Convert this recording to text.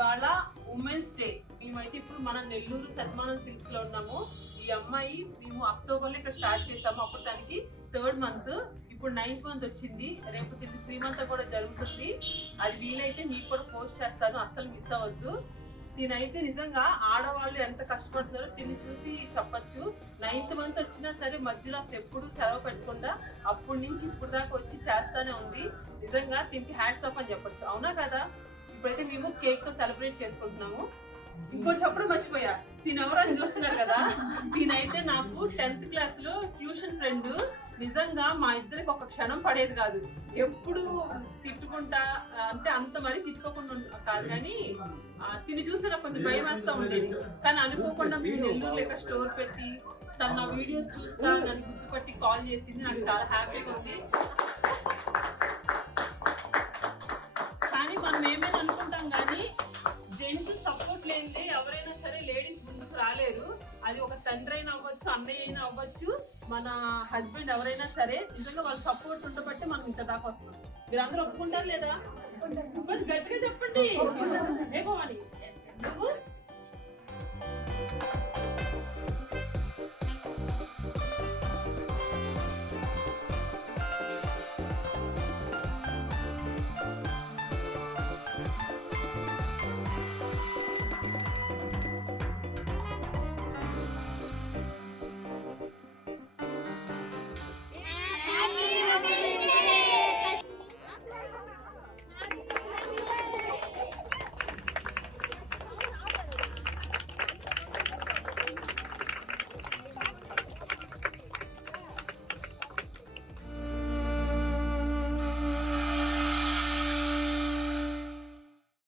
ఇవాళ women's day. మేమైతే ఇప్పుడు మన నెల్లూరు సన్మానం సిల్క్స్ లో ఉన్నాము. ఈ అమ్మాయి మేము అక్టోబర్ లో ఇక్కడ స్టార్ట్ చేసాము. అప్పుడు దానికి 3rd మంత్, ఇప్పుడు 9th మంత్ వచ్చింది. రేపు తిరిగి శ్రీమంతం కూడా జరుగుతుంది. అది వీలైతే మీకు కూడా పోస్ట్ చేస్తాను, అస్సలు మిస్ అవ్వద్దు. దీనైతే నిజంగా ఆడవాళ్ళు ఎంత కష్టపడుతున్నారో దీన్ని చూసి చెప్పచ్చు. 9th మంత్ వచ్చినా సరే మధ్యలో అసలు ఎప్పుడు సెలవు పెట్టకుండా అప్పటి నుంచి ఇప్పుడు దాకా వచ్చి చేస్తానే ఉంది. నిజంగా దీనికి హ్యాట్స్ ఆఫ్ అని చెప్పొచ్చు. అవునా కదా? ఇప్పుడైతే మేము కేక్ తో సెలబ్రేట్ చేసుకుంటున్నాము. ఇంకోటి చెప్పడం మర్చిపోయా, దీని ఎవరని చూస్తున్నారు కదా, దీనైతే నాకు 10th క్లాస్ లో ట్యూషన్ ఫ్రెండ్. నిజంగా మా ఇద్దరికి ఒక క్షణం పడేది కాదు. ఎప్పుడు తిట్టుకుంటా, అంటే అంత మరీ తిట్టుకోకుండా కాదు, కానీ తిని చూస్తే నాకు కొంచెం భయం వేస్తా ఉండేది. కానీ అనుకోకుండా మేము నెల్లూరు లెక్క స్టోర్ పెట్టి తను నా వీడియోస్ చూస్తా నన్ను గుర్తుపట్టి కాల్ చేసింది. నాకు చాలా హ్యాపీగా ఉంది. కానీ మనం ఏమైనా అనుకుంటాం, కానీ జెంట్స్ సపోర్ట్ లేనిదే ఎవరైనా సరే లేడీస్ ముందుకు రాలేరు. అది ఒక తండ్రి అయినా అవ్వచ్చు, అన్నయ్య అయినా అవ్వచ్చు, మన హస్బెండ్ ఎవరైనా సరే. నిజంగా వాళ్ళ సపోర్ట్ ఉండబట్టి మనం ఇంత దాకా వస్తున్నాం. మీరు అందరూ ఒప్పుకుంటారు లేదా? గట్టిగా చెప్పండి. ఏ భవాని, నువ్వు